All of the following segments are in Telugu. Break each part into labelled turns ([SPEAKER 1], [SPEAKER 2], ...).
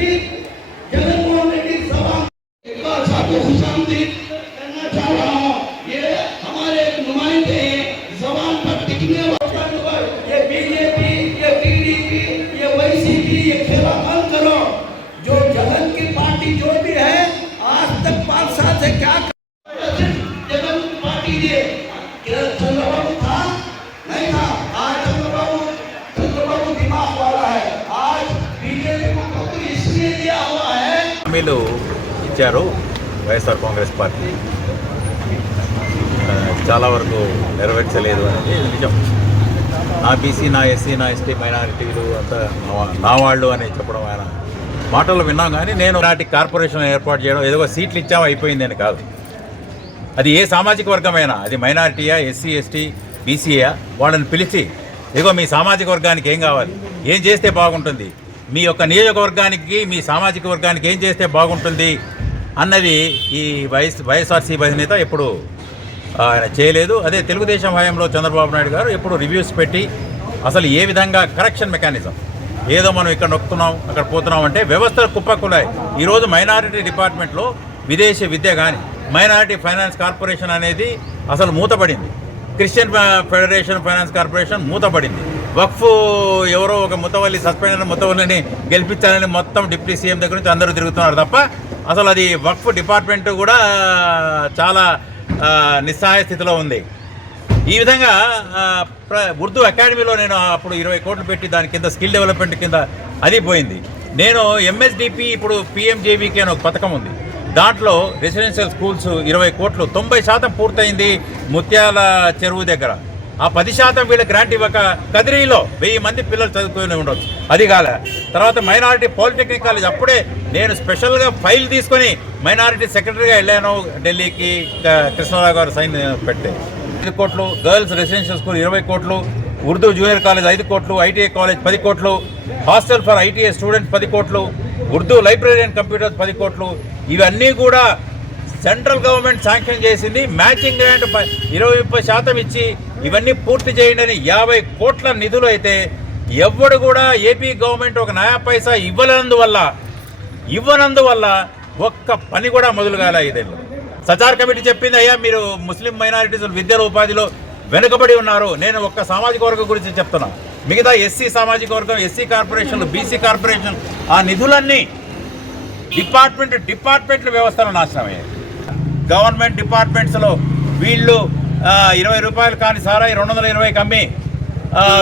[SPEAKER 1] भी जगनमोहन रेड्डी सभा करना चाह हूँ। ये हमारे नुमाइंदे हैं जबान पर टिकने ये बीजेपी, ये बंद करो। जो जगन की पार्टी जो भी है, आज तक पाँच साल से क्या कर-
[SPEAKER 2] హామీలు ఇచ్చారు వైఎస్ఆర్ కాంగ్రెస్ పార్టీ. చాలా వరకు నెరవేర్చలేదు అనేది నిజం. నా బీసీ నా ఎస్సీ నా ఎస్టీ మైనారిటీలు అంతా నా- వాళ్ళు అని చెప్పడం ఆయన మాటలు విన్నాం కానీ నేను నాటి కార్పొరేషన్ ఏర్పాటు చేయడం ఏదో సీట్లు ఇచ్చామో అయిపోయింది అని కాదు. అది ఏ సామాజిక వర్గమైనా అది మైనారిటీయా ఎస్సీ ఎస్టీ బీసీయా వాళ్ళని పిలిచి ఇదిగో మీ సామాజిక వర్గానికి ఏం కావాలి? ఏం చేస్తే బాగుంటుంది? మీ యొక్క నియోజకవర్గానికి మీ సామాజిక వర్గానికి ఏం చేస్తే బాగుంటుంది అన్నది ఈ వైఎస్ వైఎస్ఆర్సీపీ అధినేత ఎప్పుడు ఆయన చేయలేదు. అదే తెలుగుదేశం హయాంలో చంద్రబాబు నాయుడు గారు ఎప్పుడు రివ్యూస్ పెట్టి అసలు ఏ విధంగా కరెక్షన్ మెకానిజం? ఏదో మనం ఇక్కడ నొక్కుతున్నాం అక్కడ పోతున్నాం అంటే వ్యవస్థలు కుప్పకులాయి. ఈరోజు మైనారిటీ డిపార్ట్మెంట్లో విదేశీ విద్య కానీ మైనారిటీ ఫైనాన్స్ కార్పొరేషన్ అనేది అసలు మూతపడింది. క్రిస్టియన్ ఫెడరేషన్ ఫైనాన్స్ కార్పొరేషన్ మూతపడింది. వక్ఫ్ ఎవరో ఒక ముతవల్లి సస్పెండ్ అయిన ముతవల్లిని గెలిపించాలని మొత్తం డిప్యూటీ సీఎం దగ్గర నుంచి అందరూ తిరుగుతున్నారు తప్ప అసలు అది వక్ఫ్ డిపార్ట్మెంట్ కూడా చాలా నిస్సహాయ స్థితిలో ఉంది. ఈ విధంగా ప్ర- ఉర్దూ అకాడమీలో నేను అప్పుడు ఇరవై కోట్లు పెట్టి దాని కింద స్కిల్ డెవలప్మెంట్ కింద అది పోయింది. నేను ఎంఎస్డిపి ఇప్పుడు పిఎంజేవికి అని ఒక పథకం ఉంది. దాంట్లో రెసిడెన్షియల్ స్కూల్స్ ఇరవై కోట్లు తొంభై శాతం పూర్తయింది ముత్యాల చెరువు దగ్గర. ఆ పది శాతం వీళ్ళ గ్రాంట్ ఇవ్వక కదిరీలో వెయ్యి మంది పిల్లలు చదువుకుని ఉండొచ్చు. అది కాల. తర్వాత మైనారిటీ పాలిటెక్నిక్ కాలేజ్ అప్పుడే నేను స్పెషల్గా ఫైల్ తీసుకొని మైనారిటీ సెక్రటరీగా వెళ్ళాను ఢిల్లీకి కృష్ణారావు గారు సైన్ పెట్టే. ఐదు కోట్లు గర్ల్స్ రెసిడెన్షియల్ స్కూల్ ఇరవై కోట్లు ఉర్దూ జూనియర్ కాలేజ్ ఐదు కోట్లు ఐటీఐ కాలేజ్ పది కోట్లు హాస్టల్ ఫర్ ఐటీఐ స్టూడెంట్స్ పది కోట్లు ఉర్దూ లైబ్రరీ అండ్ కంప్యూటర్స్ పది కోట్లు. ఇవన్నీ కూడా సెంట్రల్ గవర్నమెంట్ శాంక్షన్ చేసింది. మ్యాచింగ్ గ్రాంట్ ఇరవై ముప్పై శాతం ఇచ్చి ఇవన్నీ పూర్తి చేయండి అని యాభై కోట్ల నిధులు అయితే ఎవ్వడు కూడా ఏపీ గవర్నమెంట్ ఒక నయా పైసా ఇవ్వలేనందువల్ల ఇవ్వనందువల్ల ఒక్క పని కూడా మొదలు కాలే ఐదేళ్ళు. సచార్ కమిటీ చెప్పింది అయ్యా మీరు ముస్లిం మైనారిటీస్ విద్యలో ఉపాధిలో వెనుకబడి ఉన్నారు. నేను ఒక్క సామాజిక వర్గం గురించి చెప్తున్నా. మిగతా ఎస్సీ సామాజిక వర్గం ఎస్సీ కార్పొరేషన్లు బీసీ కార్పొరేషన్ ఆ నిధులన్నీ డిపార్ట్మెంట్ డిపార్ట్మెంట్ల వ్యవస్థలు నాశనం అయ్యాయి గవర్నమెంట్ డిపార్ట్మెంట్స్లో వీళ్ళు ఇరవై రూపాయలు కాని సారాయి రెండు వందల ఇరవై కమ్మి.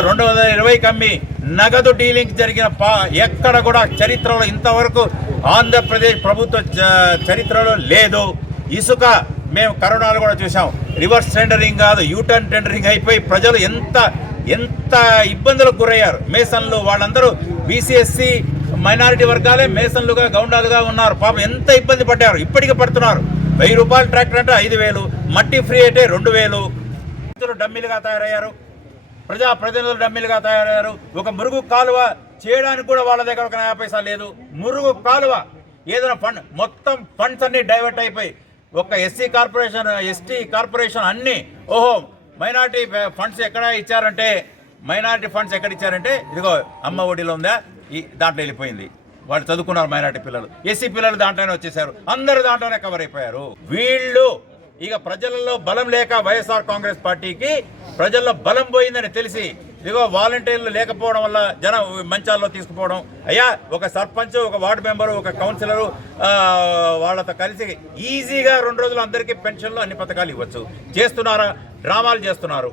[SPEAKER 2] రెండు వందల ఇరవై కమ్మి. నగదు డీలింగ్ జరిగిన పా ఎక్కడ కూడా చరిత్రలో ఇంతవరకు ఆంధ్రప్రదేశ్ ప్రభుత్వ చ- చరిత్రలో లేదు. ఇసుక మేము కరోనాలో కూడా చూసాం రివర్స్ టెండరింగ్ కాదు యూటర్న్ టెండరింగ్ అయిపోయి ప్రజలు ఎంత ఎంత ఇబ్బందులకు గురయ్యారు. మేసన్లు వాళ్ళందరూ బీసీఎస్సీ మైనారిటీ వర్గాలే మేసన్లుగా గౌండాలుగా ఉన్నారు. పాపం ఎంత ఇబ్బంది పడ్డారు. ఇప్పటికీ పడుతున్నారు. వెయ్యి రూపాయలు ట్రాక్టర్ అంటే ఐదు వేలు మట్టి ఫ్రీ అంటే రెండు వేలు. రైతులు డమ్మిలుగా తయారయ్యారు. ప్రజా ప్రతినిధులు డమ్మిలుగా తయారయ్యారు. ఒక మురుగు కాలువ చేయడానికి కూడా వాళ్ళ దగ్గర ఒక నయా పైసా లేదు. మురుగు కాలువ ఏదైనా ఫండ్ మొత్తం ఫండ్స్ అన్ని డైవర్ట్ అయిపోయి ఒక ఎస్సీ కార్పొరేషన్ ఎస్టీ కార్పొరేషన్ అన్ని ఓహో మైనార్టీ ఫండ్స్ ఎక్కడ ఇచ్చారంటే మైనారిటీ ఫండ్స్ ఎక్కడ ఇచ్చారంటే ఇదిగో అమ్మ ఒడిలో ఉందా? ఈ దాంట్లో వెళ్ళిపోయింది. వాళ్ళు చదువుకున్నారు మైనార్టీ పిల్లలు. ఎస్సీ పిల్లలు దాంట్లోనే వచ్చేసారు. అందరూ దాంట్లోనే కవర్ అయిపోయారు. వీళ్ళు ఇక ప్రజలలో బలం లేక వైఎస్ఆర్ కాంగ్రెస్ పార్టీకి ప్రజల్లో బలం పోయిందని తెలిసి ఇదిగో వాలంటీర్లు లేకపోవడం వల్ల జనం మంచాల్లో తీసుకుపోవడం. అయ్యా ఒక సర్పంచ్ ఒక వార్డు మెంబరు ఒక కౌన్సిలరు వాళ్ళతో కలిసి ఈజీగా రెండు రోజులు అందరికీ పెన్షన్లు అన్ని పథకాలు ఇవ్వచ్చు. చేస్తున్నారా? డ్రామాలు చేస్తున్నారు.